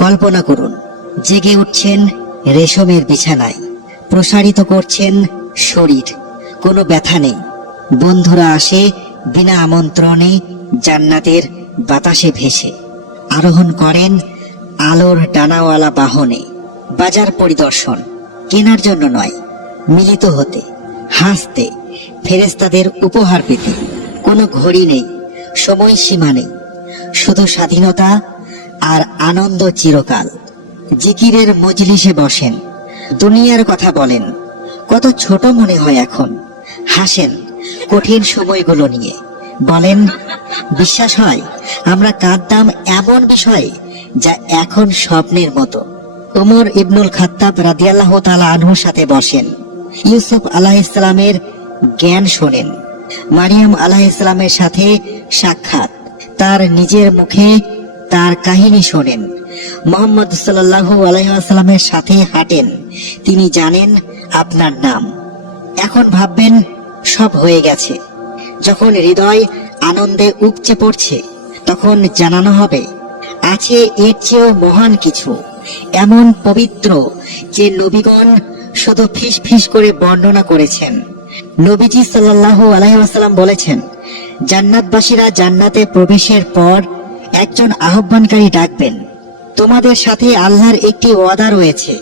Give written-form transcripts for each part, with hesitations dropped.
কল্পনা করুন, জেগে উঠছেন রেশমের বিছানায়, প্রসারিত করছেন শরীর, কোনো ব্যথা নেই। বন্ধুরা আসে বিনা আমন্ত্রণে জান্নাতের বাতাসে ভেসে, আরোহণ করেন আলোর ডানাওয়ালা বাহনে। বাজার পরিদর্শন, কেনার জন্য নয়, মিলিত হতে, হাসতে, ফেরেশতাদের উপহার পেতে। কোনো ঘড়ি নেই, সময়সীমা নেই, শুধু স্বাধীনতা আর আনন্দ চিরকাল। জিকিরের মজলিসে বসেন, দুনিয়ার কথা বলেন, কত ছোট মনে হয় এখন। হাসেন কঠিন সময়গুলো নিয়ে, বলেন বিশ্বাস হয় আমরা কাঁদতাম এমন বিষয়ে যা এখন স্বপ্নের মতো। ওমর ইবনুল খাত্তাব রাদিয়াল্লাহু তাআলা আনহুর সাথে বসেন, ইউসুফ আলাইহিস সালামের জ্ঞান শোনেন। মারিয়াম আলাইহিস সালামের সাথে সাক্ষাৎ, তার নিজের মুখে তার কাহিনী শোনেন। মুহাম্মদ সাল্লাল্লাহু আলাইহি ওয়াসাল্লামের সাথে হাঁটেন, তিনি জানেন আপনার নাম। এখন ভাববেন সব হয়ে গেছে। যখন হৃদয় আনন্দে উপচে পড়ছে, তখন জানানো হবে আছে এর চেয়েও মহান কিছু, এমন পবিত্র যে নবীগণ শুধু ফিস ফিস করে বর্ণনা করেছেন। নবীজি সাল্লাল্লাহু আলাইহি ওয়াসাল্লাম বলেছেন, জান্নাতবাসীরা জান্নাতে প্রবেশের পর একজন আহ্বানকারী ডাকবেন, তোমাদের সাথে আল্লাহর একটি ওয়াদা রয়েছে।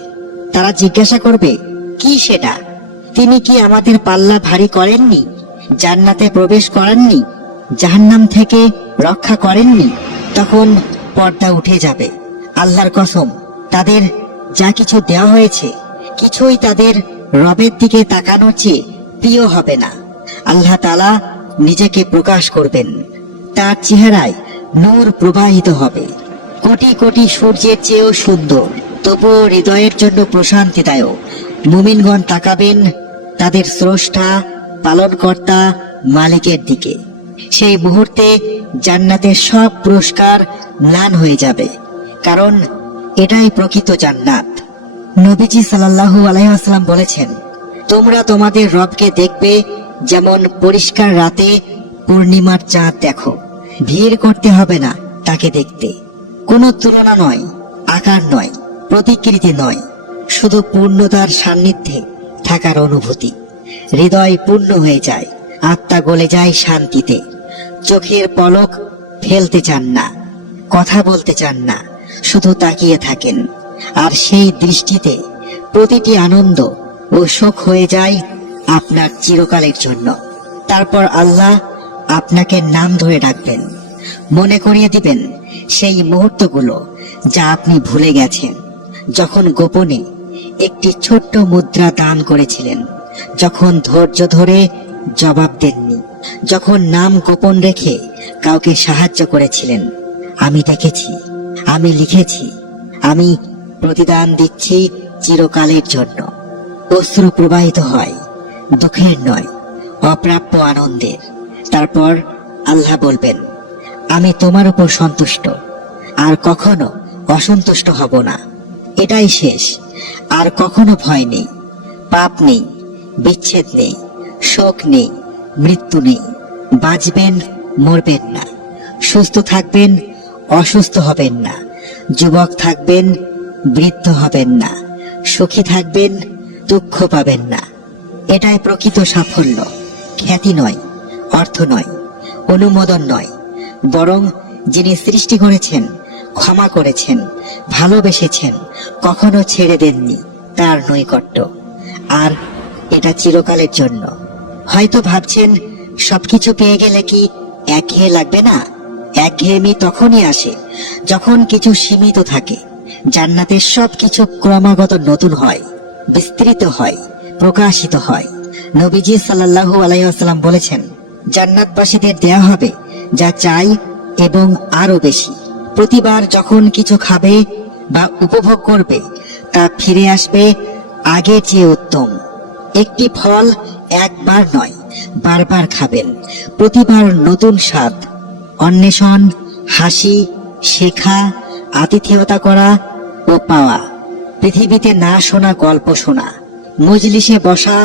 তারা জিজ্ঞাসা করবে, কি সেটা? তিনি কি আমাদের পাল্লা ভারী করেননি? জান্নাতে প্রবেশ করাননি? জাহান্নাম থেকে রক্ষা করেননি? তখন পর্দা উঠে যাবে। আল্লাহর কসম, তাদের যা কিছু দেওয়া হয়েছে কিছুই তাদের রবের দিকে তাকানোর চেয়ে প্রিয় হবে না। আল্লাহ তাআলা নিজেকে প্রকাশ করবেন, তার চেহারায় নূর প্রবাহিত হবে, কোটি কোটি সূর্যের চেয়েও সুন্দর, তবুও হৃদয়ের জন্য প্রশান্তিদায়ক। মুমিনগণ তাকাবেন তাদের স্রষ্টা, পালনকর্তা, মালিকের দিকে। সেই মুহূর্তে জান্নাতের সব পুরস্কার ম্লান হয়ে যাবে, কারণ এটাই প্রকৃত জান্নাত। নবীজি সাল্লাল্লাহু আলাইহি ওয়াসাল্লাম বলেছেন, তোমরা তোমাদের রবকে দেখবে যেমন পরিষ্কার রাতে পূর্ণিমার চাঁদ দেখো। ভিড় করতে হবে না তাকে দেখতে, কোনো তুলনা নয়, আকার নয়, প্রতিকৃতি নয়, শুধু পূর্ণতার সান্নিধ্যে থাকার অনুভূতি। হৃদয় পূর্ণ হয়ে যায়, আত্মা গলে যায় শান্তিতে। চোখের পলক ফেলতে চান না, কথা বলতে চান না, শুধু তাকিয়ে থাকেন। আর সেই দৃষ্টিতে প্রতিটি আনন্দ ও শোক হয়ে যায় আপনার চিরকালের জন্য। তারপর আল্লাহ আপনাকে নাম ধরে ডাকবেন, মনে করিয়ে দিবেন সেই মুহূর্তগুলো যা আপনি ভুলে গেছেন। যখন গোপনে একটি ছোট্ট মুদ্রা দান করেছিলেন, যখন ধৈর্য ধরে জবাব দেননি, যখন নাম গোপন রেখে কাউকে সাহায্য করেছিলেন। আমি দেখেছি, আমি লিখেছি, আমি প্রতিদান দিচ্ছি চিরকালের জন্য। অশ্রু প্রবাহিত হয়, দুঃখের নয়, অপ্রাপ্য আনন্দের। তারপর আল্লাহ বলবেন, আমি তোমার উপর সন্তুষ্ট, আর কখনো অসন্তুষ্ট হব না। এটাই শেষ, আর কখনো ভয় নেই, পাপ নেই, বিচ্ছেদ নেই, শোক নেই, মৃত্যু নেই। বাঁচবেন, মরবেন না, সুস্থ থাকবেন, অসুস্থ হবেন না, যুবক থাকবেন, বৃদ্ধ হবেন না, সুখী থাকবেন, দুঃখ পাবেন না। এটাই প্রকৃত সাফল্য। খ্যাতি নয়, অর্থ নয়, অনুমোদন নয়, বরং যিনি সৃষ্টি করেছেন, ক্ষমা করেছেন, ভালোবেসেছেন, কখনো ছেড়ে দেননি, তার নৈকট্য। আর এটা চিরকালের জন্য। হয়তো ভাবছেন সবকিছু পেয়ে গেলে কি একঘেয়ে লাগবে না? একঘেয়েমি তখনই আসে যখন কিছু সীমিত থাকে। জান্নাতের সবকিছু ক্রমাগত নতুন হয়, বিস্তৃত হয়, প্রকাশিত হয়। নবীজি সাল্লাল্লাহু আলাইহি ওয়াসাল্লাম বলেছেন, জান্নাতবাসীদের দেয়া হবে যা চাই এবং আরো বেশি। প্রতিবার যখন কিছু খাবে বা উপভোগ করবে, তা ফিরে আসবে আগের চেয়ে উত্তম। একটি ফল একবার নয়, বারবার খাবেন, প্রতিবার নতুন স্বাদ। অন্বেষণ, হাসি, শেখা, আতিথেয়তা করা ও পাওয়া। পৃথিবীতে না শোনা গল্প শোনা, মজলিসে বসা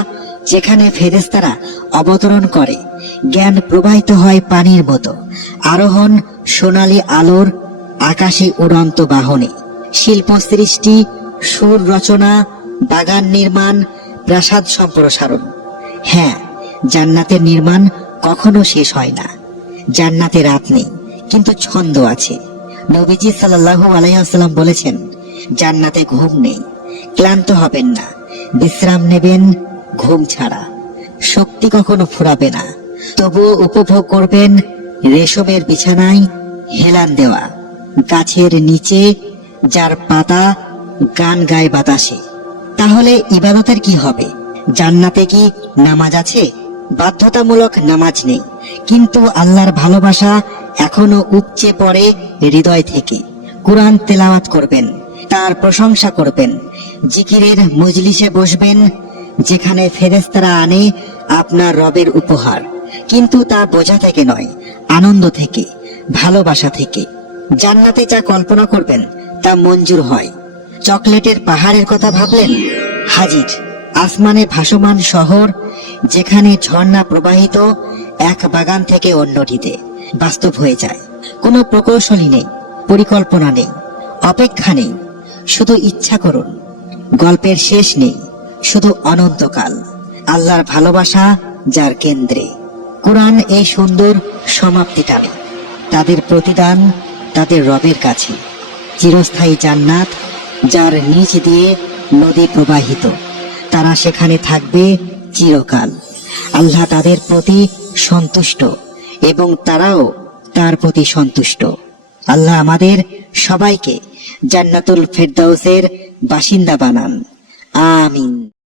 যেখানে ফেরেশতারা অবতরণ করে, জ্ঞান প্রবাহিত হয় পানির মতো। আরোহণ সোনালী আলোর আকাশে উড়ন্ত বাহনে, শিল্প সৃষ্টি, সুর রচনা, বাগান নির্মাণ, প্রাসাদ সম্প্রসারণ। হ্যাঁ, জান্নাতের নির্মাণ কখনো শেষ হয় না। জান্নাতে রাত নেই, কিন্তু ছন্দ আছে। নবীজি সাল্লাল্লাহু আলাইহি ওয়াসাল্লাম বলেছেন, জান্নাতে ঘুম নেই, ক্লান্ত হবেন না, বিশ্রাম নেবেন ঘুম ছাড়া। শক্তি কখনো ফুরাবে না, তবুও উপভোগ করবেন রেশমের বিছানায় হেলান দেওয়া, গাছের নিচে যার পাতা গান গায় বাতাসে। তাহলে ইবাদতের কি হবে? জান্নাতে কি নামাজ আছে? বাধ্যতামূলক নামাজ নেই, কিন্তু আল্লাহর ভালোবাসা এখনো উপচে পড়ে হৃদয় থেকে। কুরআন তেলাওয়াত করবেন, তার প্রশংসা করবেন, জিকিরের মজলিসে বসবেন, যেখানে ফেরেশতারা আনে আপনার রবের উপহার, কিন্তু তা বোঝা থেকে নয়, আনন্দ থেকে, ভালোবাসা থেকে। জান্নাতে যা কল্পনা করবেন তা মঞ্জুর হয়। চকলেটের পাহাড়ের কথা ভাবলেন, হাজির আসমানে ভাসমান শহর, যেখানে ঝর্ণা প্রবাহিত এক বাগান থেকে অন্যটিতে বাস্তব হয়ে যায়। কোনো প্রকৌশলী নেই, পরিকল্পনা নেই, অপেক্ষা নেই, শুধু ইচ্ছা করুন। গল্পের শেষ নেই, শুধু অনন্তকাল। আল্লাহর ভালোবাসা যার কেন্দ্রে। কোরআন এই সুন্দর সমাপ্তি টানে। তাদের প্রতিদান তাদের রবের কাছে, চিরস্থায়ী জান্নাত, যার নিচ দিয়ে নদী প্রবাহিত। তারা সেখানে থাকবে চিরকাল। আল্লাহ তাদের প্রতি সন্তুষ্ট এবং তারাও তার প্রতি সন্তুষ্ট। আল্লাহ আমাদের সবাইকে জান্নাতুল ফেরদাউসের বাসিন্দা বানান। আমিন।